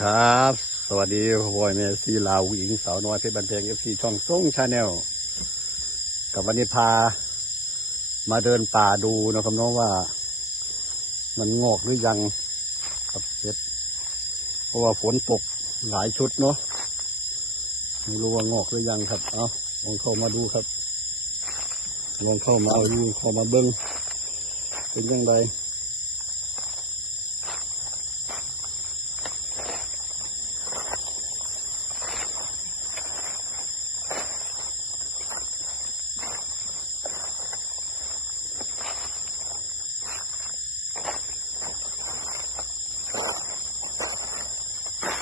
ครับ สวัสดีพ่อบอยเมซีลาวหญิงสาวน้อยเพชรบันเพงเอฟซีช่องส่งชาแนลกับวันนี้พา มาเดินป่าดูนะครับน้องว่า มันงอกหรือยังครับเพชรเพราะว่าฝนตกหลายชุดเนาะไม่รู้ว่างอกหรือยังครับ เอาลองเข้ามาดูครับลองเข้ามาดูเข้ามาเบิ้งเป็นยังไง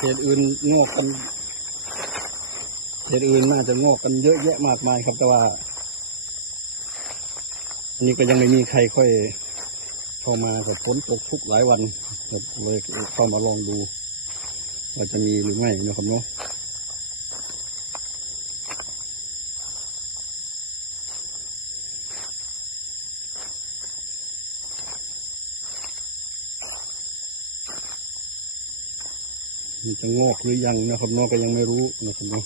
เขตอื่นงอกกันเขตอื่นน่าจะงอกกันเยอะแยะมากมายครับแต่ว่าอันนี้ก็ยังไม่มีใครค่อยเข้ามาแบบฝนตกทุกหลายวันครับเลยเข้ามาลองดูว่าจะมีหรือไม่นะครับเนาะ มันจะงอกหรือยังนะครับเนาะก็ยังไม่รู้นะครับเนาะ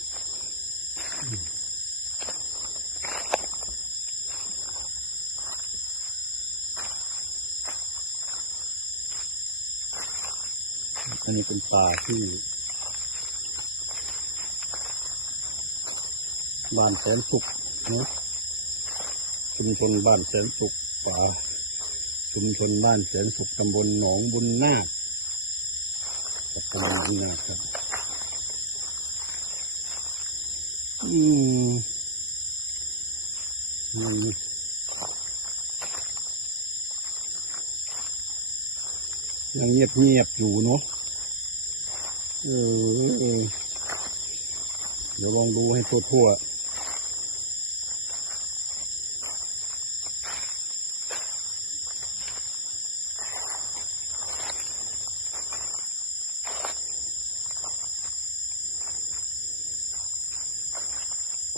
อันนี้เป็นป่าที่บ้านแสนสุขนะชุมชนบ้านแสนสุขป่าชุมชนบ้านแสนสุขตำบลหนองบุญนาค ตำบลบุญนาคครับอืมอืมยังเงียบเงียบอยู่เนาะเออเดี๋ยวลองดูให้ทั่วๆ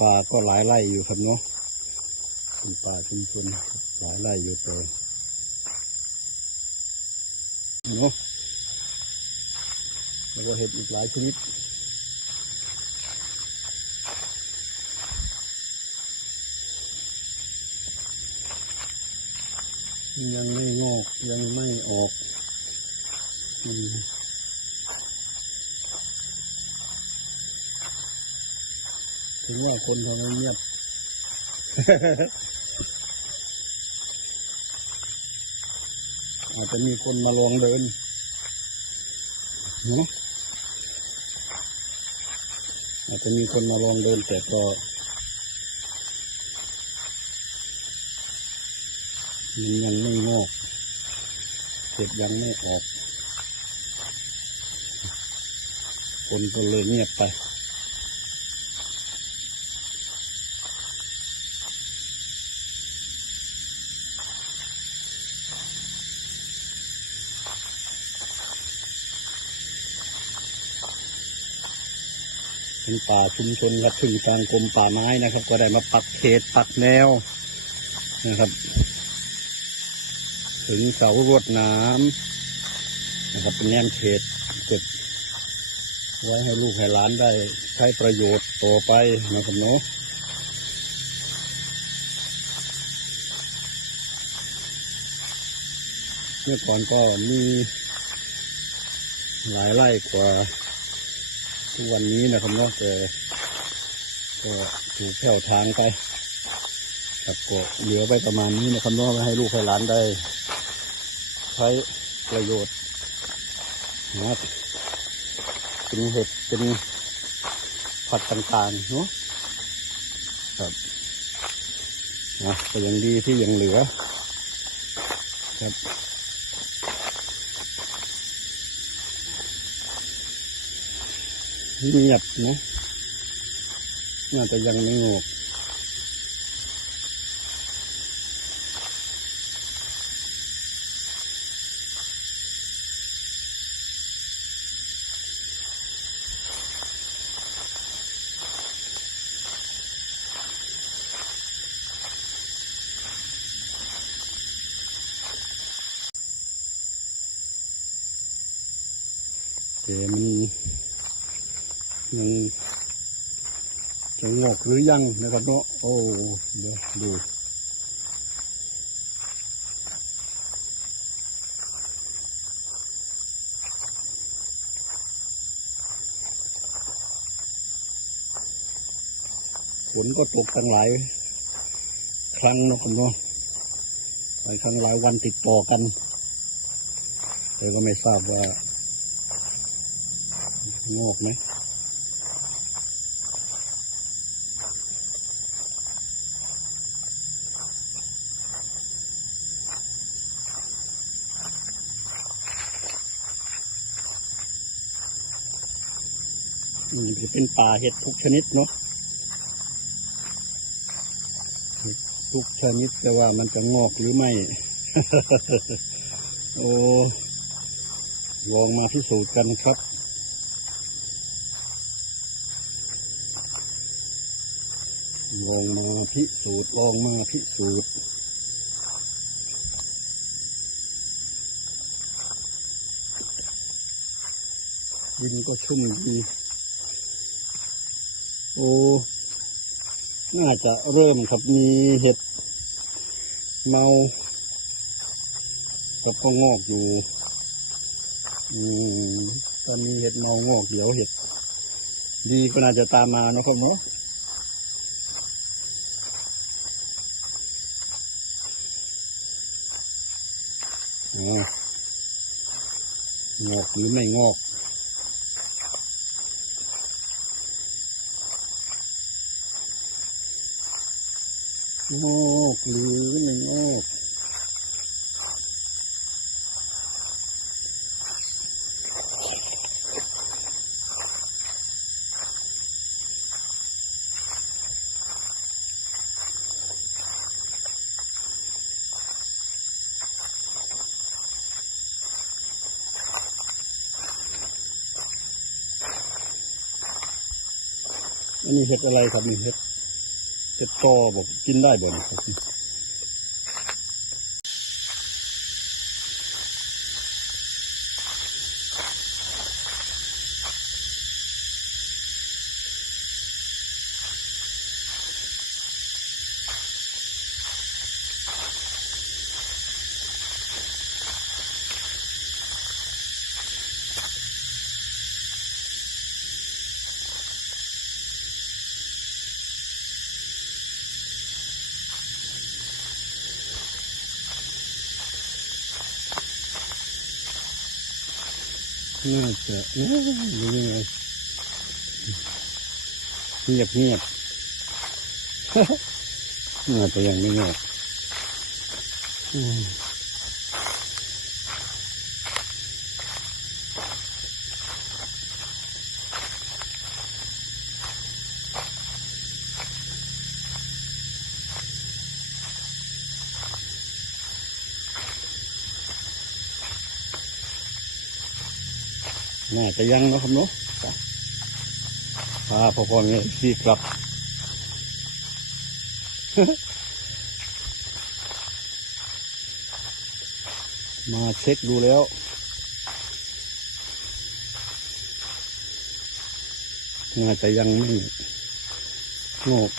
ป่าก็หลายไร่อยู่ครับเนาะเป็นป่าชุมชนหลายไร่อยู่ตัวเนาะแล้วก็เห็ดอีกหลายชนิดยังไม่งอกยังไม่ออกอืม ถึงว่าคนทำไมเงียบอาจจะมีคนมาลองเดินนะอาจจะมีคนมาลองเดินแต่ก็มันยังไม่งอกเห็ดยังไม่ออกคนก็เลยเงียบไป เป็นป่าชุมชนครับถึงทางกรมป่าไม้นะครับ ก็ได้มาปักเขตปักแนวนะครับ ถึงเสารวดน้ำนะครับ เป็นแนวเขตเกดไว้ให้ลูกให้หลานได้ใช้ประโยชน์ต่อไปนะครับเนาะเมื่อก่อนก็มีหลายไร่กว่า ทุกวันนี้นะครับเนาะแต่ก็ถูกแผ่วทางไปครับก็เหลือไปประมาณนี้นะครับเนาะให้ลูกให้หลานได้ ใช้ประโยชน์นะเป็นเห็ดเป็นผัดต่างๆเนาะครับนะก็ยังดีที่ยังเหลือ ครับ เงียบนะน่าจะยังไม่งดเดี๋ยวมี ยังจะงอกหรือยังนะครับเนาะโอ้เดี๋ยวดูฝนก็ตกตั้งหลาย ครั้งนะครับเนาะหลายครั้งหลายวันติดต่อกันแต่ก็ไม่ทราบว่างอกไหม นี่จะเป็นป่าเห็ดทุกชนิดเนาะเห็ดทุกชนิดแต่ว่ามันจะงอกหรือไม่ โอ้ลองมาพิสูจน์กันครับลองมาพิสูจน์ลองมาพิสูจน์ดินก็ชุ่มดี โอ้น่าจะเริ่มครับมีเห็ดเมาก็ก็งอกอยู่ อืมตอนมีเห็ดเมางอกเดี๋ยวเห็ด ดีก็น่าจะตามมานะครับเนาะอ่างอกหรือไม่งอก งอกหรือไม่งอกอันนี้เห็ดอะไรครับนี่เห็ด เจ็ดตอบอกกินได้แบบนี้ น่าจะเอ๊ะหรือยังไงเงียบเงียบน่าจะยังไม่เงียบอืม น่าจะยังเนาะครับเนาะพาพ่อพ่อแม่ซีกลับมาเช็คดูแล้ว น่าจะยังไม่งอก